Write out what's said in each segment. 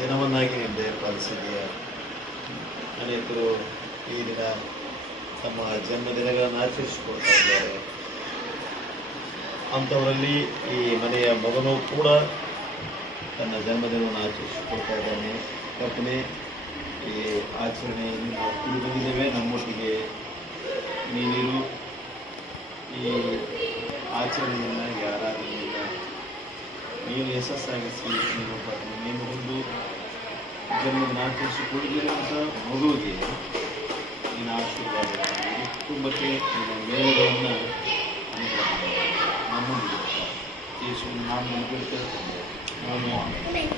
ದಿನವನ್ನಾಗಿ ನೀನು ದಯಪಾಲಿಸಿದೆಯಾ. ಅನೇಕರು ಈ ದಿನ ತಮ್ಮ ಜನ್ಮದಿನಗಳನ್ನು ಆಚರಿಸಿಕೊಳ್ತಾ ಇದ್ದಾರೆ. ಅಂಥವರಲ್ಲಿ ಈ ಮನೆಯ ಮಗನೂ ಕೂಡ ತನ್ನ ಜನ್ಮದಿನವನ್ನು ಆಚರಿಸಿಕೊಳ್ತಾ ಇದ್ದಾನೆ. ಕರ್ತನೇ, ಈ ಆಚರಣೆಯಲ್ಲಿ ನಾವು ಕುಳಿತಿದ್ದೇವೆ, ನಮ್ಮೊಟ್ಟಿಗೆ ನೀನಿರು. ಈ ಆಚರಣೆಯನ್ನು ಆರಾಧನೆಯಿಂದ ನೀನು ಯಶಸ್ಸಾಗಿಸಿ ನೀನು ಒಂದು ಜನ್ಮದಿನ ಆಚರಿಸಿಕೊಳ್ಳಿರುವಂಥ ಮಗುವಿಗೆ ನಿನ್ನ ಆಶೀರ್ವಾದ, ಕುಟುಂಬಕ್ಕೆ ನಿನ್ನ ಮೇಲುಗಳನ್ನು ನಮ್ಮೊಂದಿಗೆ ಯೇಸುವಿನ ನಾಮದಲ್ಲಿ ಬೇಡ್ಕೊಳ್ತೇನೆ. ಆಮೆನ್.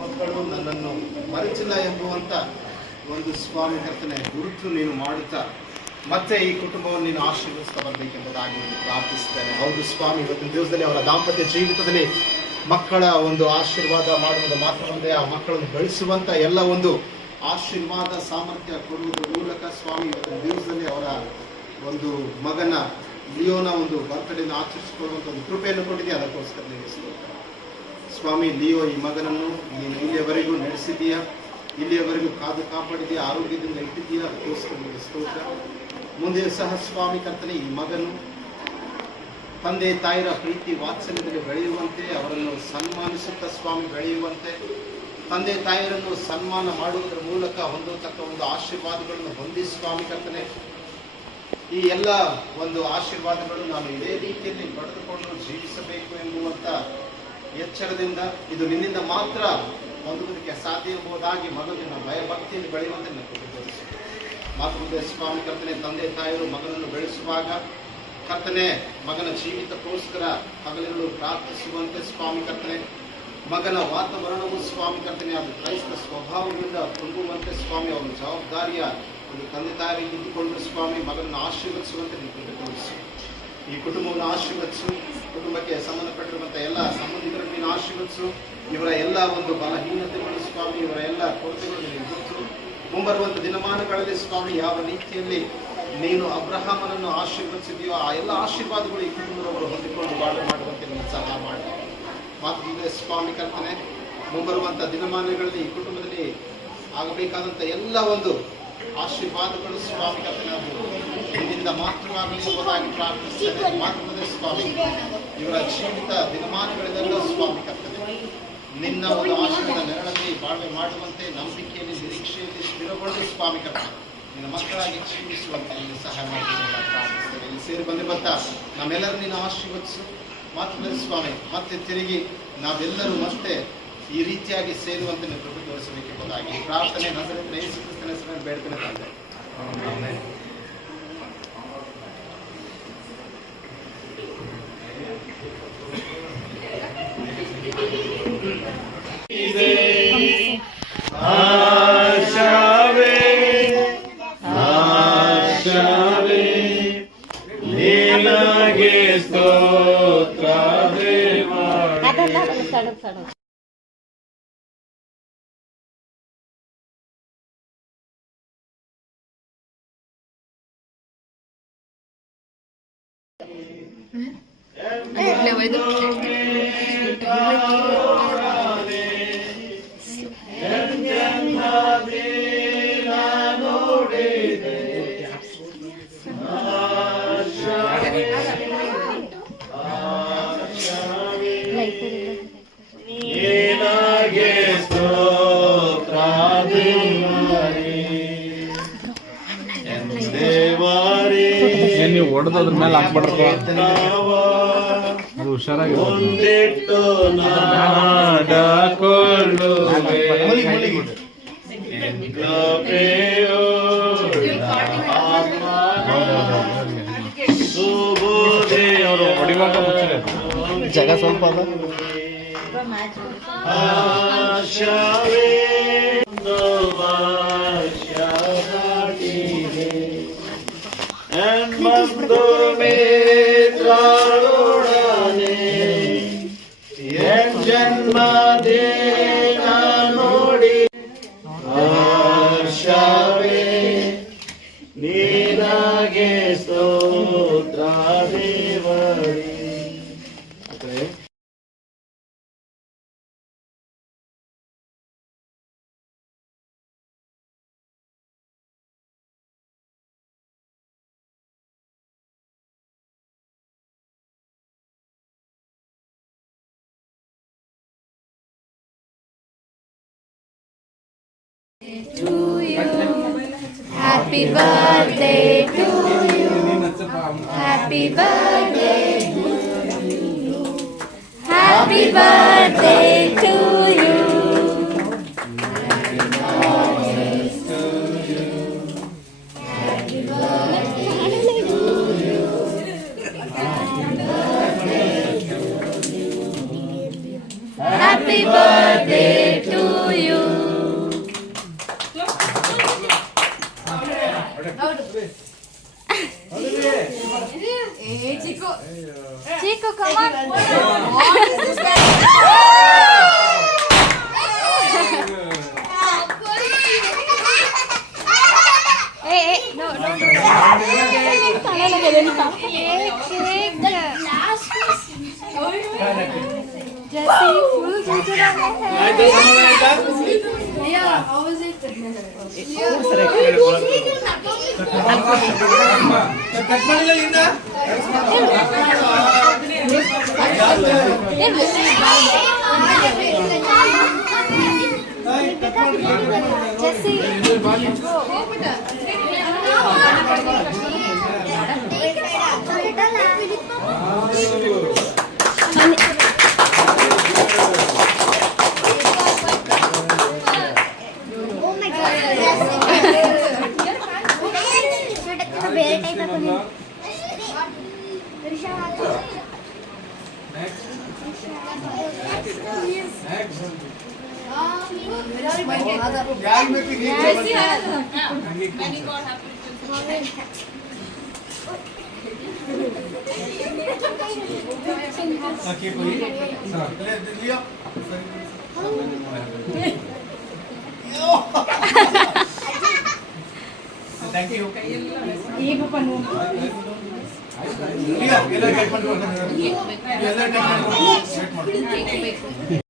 ಮಕ್ಕಳು ನನ್ನನ್ನು ಮರೆತಿಲ್ಲ ಎಂಬುವಂಥ ಒಂದು ಸ್ವಾಮಿ ಕರ್ತನೆ ಗುರುತು ನೀನು ಮಾಡುತ್ತಾ ಮತ್ತೆ ಈ ಕುಟುಂಬವನ್ನು ನೀನು ಆಶೀರ್ವದಿಸ್ತಾ ಬರಬೇಕೆಂಬುದಾಗಿ ಪ್ರಾರ್ಥಿಸ್ತೇನೆ. ಹೌದು ಸ್ವಾಮಿ, ಇವತ್ತಿನ ದಿವಸದಲ್ಲಿ ಅವರ ದಾಂಪತ್ಯ ಜೀವಿತದಲ್ಲಿ ಮಕ್ಕಳ ಒಂದು ಆಶೀರ್ವಾದ ಮಾಡುವುದು ಮಾತ್ರವಲ್ಲದೆ ಆ ಮಕ್ಕಳನ್ನು ಬೆಳೆಸುವಂಥ ಎಲ್ಲ ಒಂದು ಆಶೀರ್ವಾದ ಸಾಮರ್ಥ್ಯ ಕೊಡುವುದರ ಮೂಲಕ ಸ್ವಾಮಿ ಇವತ್ತಿನ ದಿವಸದಲ್ಲಿ ಅವರ ಒಂದು ಮಗನ ಲಿಯೋನ ಒಂದು ಬರ್ತ್ಡೇನ ಆಚರಿಸಿಕೊಳ್ಳುವಂಥ ಒಂದು ಕೃಪೆಯನ್ನು ಕೊಟ್ಟಿದೆ. ಅದಕ್ಕೋಸ್ಕರ ನೀವು ಸ್ವಾಮಿ, ಲಿಯೋ ಈ ಮಗನನ್ನು ನೀನು ಇಲ್ಲಿಯವರೆಗೂ ನಡೆಸಿದೀಯಾ, ಇಲ್ಲಿಯವರೆಗೂ ಕಾದು ಕಾಪಾಡಿದೆಯಾ, ಆರೋಗ್ಯದಿಂದ ಇಟ್ಟಿದ್ದೀಯಾ. ಅದಕ್ಕೋಸ್ಕರ ನಿಮಗೆ ಸ್ತೋತ್ರ. ಮುಂದೆ ಸಹ ಸ್ವಾಮಿ ಕರ್ತನೆ ಈ ಮಗನು ತಂದೆ ತಾಯಿರ ಪ್ರೀತಿ ವಾತ್ಸಲ್ಯದಲ್ಲಿ ಬೆಳೆಯುವಂತೆ, ಅವರನ್ನು ಸನ್ಮಾನಿಸುತ್ತಾ ಸ್ವಾಮಿ ಬೆಳೆಯುವಂತೆ, ತಂದೆ ತಾಯಿಯರನ್ನು ಸನ್ಮಾನ ಮಾಡುವುದರ ಮೂಲಕ ಹೊಂದತಕ್ಕ ಒಂದು ಆಶೀರ್ವಾದಗಳನ್ನು ಹೊಂದಿ ಸ್ವಾಮಿ ಕರ್ತನೆ, ಈ ಎಲ್ಲ ಒಂದು ಆಶೀರ್ವಾದಗಳು ನಾನು ಇದೇ ರೀತಿಯಲ್ಲಿ ಪಡೆದುಕೊಂಡು ಜೀವಿಸಬೇಕು ಎಂಬುವಂಥ ಎಚ್ಚರದಿಂದ ಇದು ನಿನ್ನಿಂದ ಮಾತ್ರ ಹೊಂದುವುದಕ್ಕೆ ಸಾಧ್ಯ ಎಂಬುದಾಗಿ ಮಗನಿನ ಭಯಭಕ್ತಿಯಲ್ಲಿ ಬೆಳೆಯುವಂತೆ ನನಗೆ ತೋರಿಸಿ. ಮಾತೃ ಸ್ವಾಮಿ ಕರ್ತನೆ, ತಂದೆ ತಾಯಿಯರು ಮಗನನ್ನು ಬೆಳೆಸುವಾಗ ಕರ್ತನೆ ಮಗನ ಜೀವಿತಕ್ಕೋಸ್ಕರ ಹಗಲಿರುಳು ಪ್ರಾರ್ಥಿಸುವಂತೆ ಸ್ವಾಮಿ ಕರ್ತನೆ, ಮಗನ ವಾತಾವರಣವು ಸ್ವಾಮಿ ಕರ್ತನೆ ಅದು ಕ್ರೈಸ್ತ ಸ್ವಭಾವದಿಂದ ತುಂಬುವಂತೆ ಸ್ವಾಮಿ ಅವನ ಜವಾಬ್ದಾರಿಯ ಒಂದು ತಂದೆ ತಾಯಿಗೆ ಇದ್ದುಕೊಂಡು ಸ್ವಾಮಿ ಮಗನನ್ನು ಆಶೀರ್ವದಿಸುವಂತೆ ನೀವು ತೋರಿಸಿ. ಈ ಕುಟುಂಬವನ್ನು ಆಶೀರ್ವದಿಸು, ಕುಟುಂಬಕ್ಕೆ ಸಂಬಂಧಪಟ್ಟಿರುವಂಥ ಎಲ್ಲ ಸಂಬಂಧಿಕರನ್ನು ನೀನು ಆಶೀರ್ವದಿಸು. ಇವರ ಎಲ್ಲ ಒಂದು ಬಲಹೀನತೆಗಳು ಸ್ವಾಮಿ, ಇವರ ಎಲ್ಲ ಕೊರತೆಗಳು ನೀನು ಗುರುತು. ಮುಂಬರುವಂಥ ದಿನಮಾನಗಳಲ್ಲಿ ಸ್ವಾಮಿ ಯಾವ ರೀತಿಯಲ್ಲಿ ನೀನು ಅಬ್ರಹಾಮನನ್ನು ಆಶೀರ್ವದಿಸಿದೆಯೋ ಆ ಎಲ್ಲ ಆಶೀರ್ವಾದಗಳು ಈ ಕುಟುಂಬದವರು ಹೊಂದಿಕೊಂಡು ಬಾಳ್ವೆ ಮಾಡುವಂತೆ ನೀನು ಸಹಾಯ ಮಾಡಿ. ಮಾತುಕತೆ ಸ್ವಾಮಿ ಕರ್ತನೆ, ಮುಂಬರುವಂಥ ದಿನಮಾನಗಳಲ್ಲಿ ಈ ಕುಟುಂಬದಲ್ಲಿ ಆಗಬೇಕಾದಂಥ ಎಲ್ಲ ಒಂದು ಆಶೀರ್ವಾದಗಳು ಸ್ವಾಮಿ ಕರ್ತನೆ ನಿನ್ನಿಂದ ಮಾತ್ರವಾಗಲಿ ಎಂಬುದಾಗಿ ಪ್ರಾರ್ಥಿಸುತ್ತೇನೆ. ಮಾತುಕತೆ ಸ್ವಾಮಿ, ಇವರ ಜೀವಿತ ದಿನಮಾನಗಳೆಲ್ಲ ಸ್ವಾಮಿ ಕರ್ತನೆ ನಿನ್ನ ಒಂದು ಆಶೀರ್ವಾದ ನೆರಳಲ್ಲಿ ಬಾಳ್ವೆ ಮಾಡುವಂತೆ, ನಂಬಿಕೆಯಲ್ಲಿ ನಿರೀಕ್ಷೆಯಲ್ಲಿ ಸ್ಥಿರಗೊಂಡು ಸ್ವಾಮಿ ಕರ್ತನೆ ನಿನ್ನ ಮಕ್ಕಳಾಗಿ ಜೀವಿಸುವಂತೆ ನೀನು ಸಹಾಯ ಮಾಡಿ ಪ್ರಾರ್ಥಿಸ್ತೇವೆ. ಇಲ್ಲಿ ಸೇರಿ ಬಂದಿರುವಂಥ ನಮ್ಮೆಲ್ಲರೂ ನೀನು ಆಶೀರ್ವದಿಸು. ಮಾತುಕತೆ ಸ್ವಾಮಿ, ಮತ್ತೆ ತಿರುಗಿ ನಾವೆಲ್ಲರೂ ಮತ್ತೆ ಈ ರೀತಿಯಾಗಿ ಸೇರುವಂತೆ ನೀವು ಕೃಪೆ ತೋರಿಸಬೇಕೆಂಬುದಾಗಿ ಈ ಪ್ರಾರ್ಥನೆ ನಜರೇತಿನ ಯೇಸು ಕ್ರಿಸ್ತನ ಹೆಸರಿನಲ್ಲಿ ಬೇಡ್ತೇನೆ ತಂದೆ. ಆಮೆನ್. ಆಶಾವೇ ಆಶಾವೇ ನಿನಗೆ ಸ್ತೋತ್ರವೇ ಮಾಡಿ. ನೀವು ಹೊಡೆದು ಅದ್ರ ಮೇಲೆ ಹಾಕ್ಬಿಡ್ರಪ್ಪ, ಅದು ಹುಷಾರಾಗಿ ಅವರು ಹೊಡಿವಾಗ ಮುಚ್ಚಿದೆ ಜಾಗ ಸ್ವಲ್ಪ ಅದ. ನೋಡಿ ಆಶಾವೇ ನೀನಾಗೆ ಸ್ತೋತ್ರ ದೇವರೇ. To you, happy birthday to you, happy birthday to you, happy birthday to you, happy birthday to you, happy birthday to you, happy birthday to you. Chico, come on. What is this? Hey, no. Jesse, full future of my hair. Yeah, how was it? Jesse, Thank you.